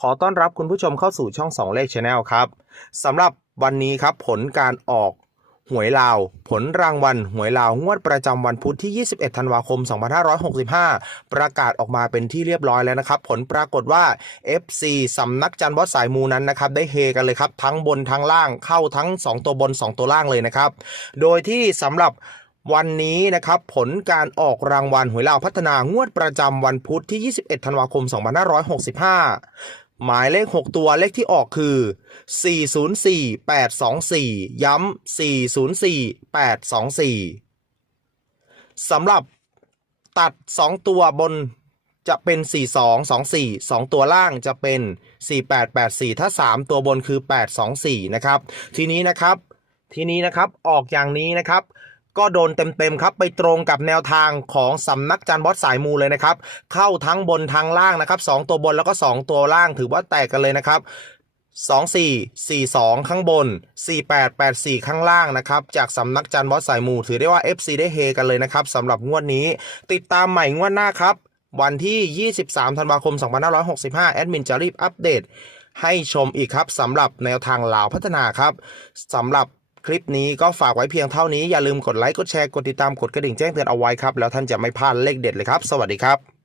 ขอต้อนรับคุณผู้ชมเข้าสู่ช่อง 2 เลขช n แนลครับสำหรับวันนี้ครับผลการออกหวยลาว ผลรางวัลหวยลาว งวดประจำวันพุธที่ 21 ธันวาคม 2565 ประกาศออกมาเป็นที่เรียบร้อยแล้วนะครับ ผลปรากฏว่า FC สำนักจันทร์วัดสายมูนั้นนะครับ ได้เฮกันเลยครับ ทั้งบนทั้งล่างเข้าทั้ง 2 ตัวบน 2 ตัวล่างเลยนะครับ โดยที่สำหรับวันนี้นะครับผลการออกรางวัลหวยลาวพัฒนางวดประจำวันพุธที่ 21 ธันวาคม 2565 หมายเลข 6 ตัวเลขที่ออกคือ 404824 ย้ำ 404824 สำหรับตัด 2 ตัวบนจะเป็น 4224 2 ตัวล่างจะเป็น 4884 ถ้า 3 ตัวบนคือ 824 นะครับ ทีนี้นะครับ ทีนี้นะครับออกอย่างนี้นะครับ ก็โดนเต็มๆครับไปตรงกับแนวทางของสำนักจันบอสสายมูเลยนะครับเข้าทั้งบนทั้งล่างนะครับสองตัวบนแล้วก็ 2 ตัวล่างถือว่าแตกกันเลยนะครับ2 4 4 2 ข้างบน 4 8 8 4 ข้างล่างนะครับ จากสำนักจันบอสสายมูถือได้ว่า FC ได้เฮกันเลยนะครับสำหรับงวดนี้ ติดตามใหม่งวดหน้าครับ วันที่ 23 ธันวาคม 2565 แอดมินจะรีบอัปเดต ให้ชมอีกครับสำหรับแนวทางลาวพัฒนาครับสำหรับ คลิปนี้ก็ฝากไว้เพียงเท่านี้อย่าลืมกดไลค์กดแชร์กดติดตามกดกระดิ่งแจ้งเตือนเอาไว้ครับแล้วท่านจะไม่พลาดเลขเด็ดเลยครับ สวัสดีครับ